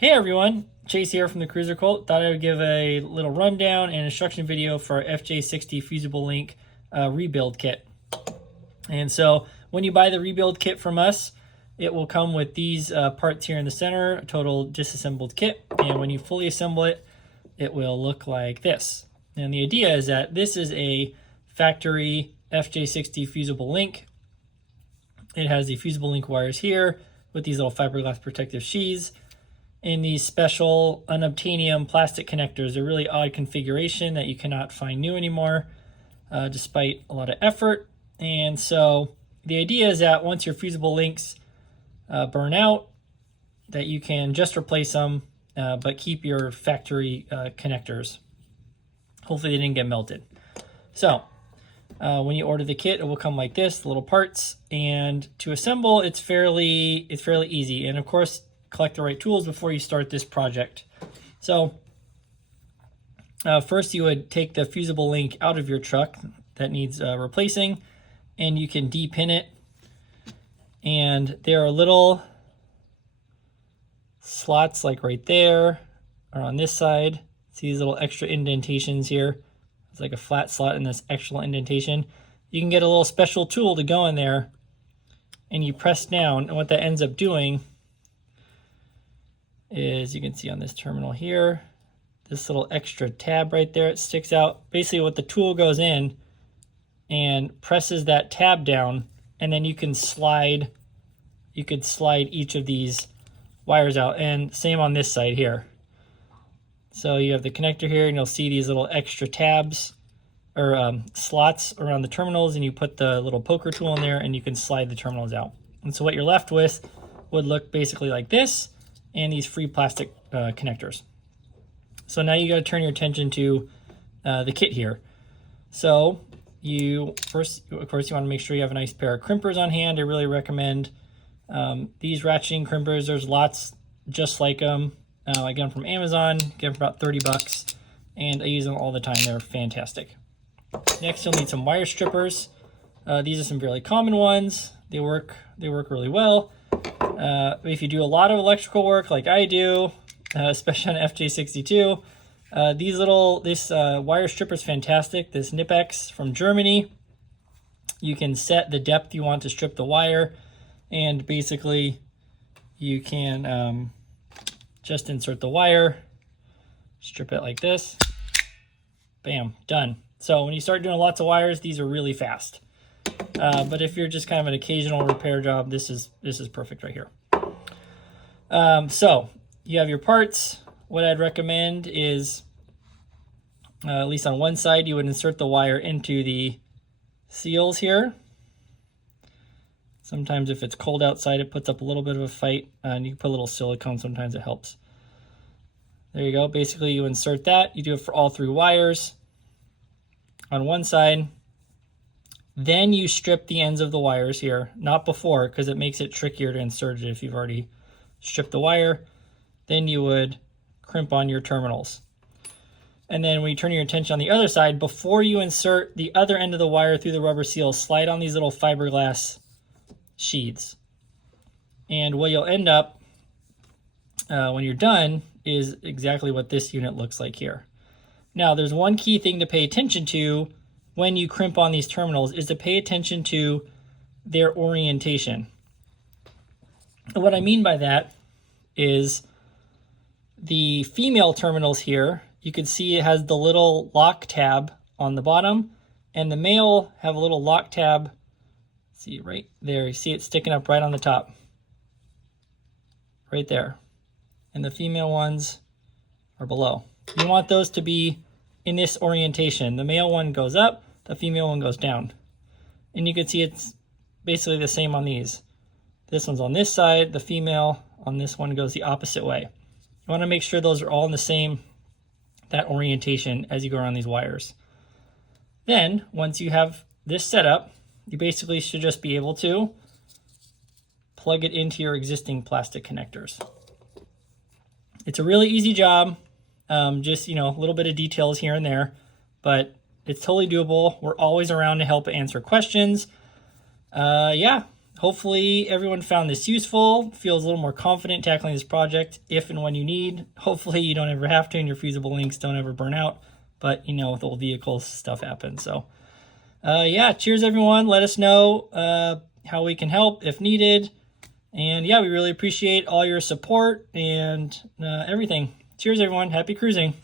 Hey everyone, Chase here from the Cruiser Cult. Thought I would give a little rundown and instruction video for our FJ60 Fusible Link rebuild kit. And so when you buy the rebuild kit from us, it will come with these parts here in the center, a total disassembled kit. And when you fully assemble it, it will look like this. And the idea is that this is a factory FJ60 Fusible Link. It has the Fusible Link wires here with these little fiberglass protective sheaths in these special unobtainium plastic connectors. A really odd configuration that you cannot find new anymore, despite a lot of effort. And so the idea is that once your fusible links burn out, that you can just replace them, but keep your factory connectors. Hopefully they didn't get melted. So when you order the kit, it will come like this, little parts, and to assemble, it's fairly easy. And of course, collect the right tools before you start this project. So first you would take the fusible link out of your truck that needs replacing, and you can de-pin it. And there are little slots like right there or on this side. See these little extra indentations here? It's like a flat slot in this extra indentation. You can get a little special tool to go in there, and you press down, and what that ends up doing is, you can see on this terminal here, this little extra tab right there, it sticks out. Basically what the tool goes in and presses that tab down, and then you can slide each of these wires out, and same on this side here. So you have the connector here, and you'll see these little extra tabs or slots around the terminals, and you put the little poker tool in there and you can slide the terminals out. And so what you're left with would look basically like this, and these free plastic connectors. So now you got to turn your attention to the kit here. So you first, of course, you want to make sure you have a nice pair of crimpers on hand. I really recommend these ratcheting crimpers. There's lots just like them. I get them from Amazon, get them for about 30 bucks, and I use them all the time. They're fantastic. Next, you'll need some wire strippers. These are some really common ones. They work really well. If you do a lot of electrical work like I do, especially on FJ62, this wire stripper is fantastic. This Nipex from Germany. You can set the depth you want to strip the wire, and basically you can just insert the wire, strip it like this, bam, done. So when you start doing lots of wires, these are really fast. But if you're just kind of an occasional repair job, this is perfect right here. So you have your parts. What I'd recommend is, at least on one side, you would insert the wire into the seals here. Sometimes if it's cold outside, it puts up a little bit of a fight, and you can put a little silicone, sometimes it helps. There you go. Basically, you insert that. You do it for all three wires on one side. Then you strip the ends of the wires here, not before, because it makes it trickier to insert it if you've already stripped the wire. Then you would crimp on your terminals. And then when you turn your attention on the other side, before you insert the other end of the wire through the rubber seal, slide on these little fiberglass sheaths. And what you'll end up when you're done is exactly what this unit looks like here. Now, there's one key thing to pay attention to when you crimp on these terminals, is to pay attention to their orientation. And what I mean by that is the female terminals here, you can see it has the little lock tab on the bottom, and the male have a little lock tab. See right there, you see it sticking up right on the top, right there. And the female ones are below. You want those to be in this orientation. The male one goes up, the female one goes down. And you can see it's basically the same on these. This one's on this side, the female on this one goes the opposite way. You want to make sure those are all in the same, that orientation as you go around these wires. Then, once you have this set up, you basically should just be able to plug it into your existing plastic connectors. It's a really easy job. Just, a little bit of details here and there, but it's totally doable. We're always around to help answer questions. Yeah, hopefully everyone found this useful, feels a little more confident tackling this project if and when you need. Hopefully you don't ever have to and your fusible links don't ever burn out. But, you know, with old vehicles, stuff happens. So, yeah, cheers, everyone. Let us know how we can help if needed. And, yeah, we really appreciate all your support and everything. Cheers, everyone. Happy cruising.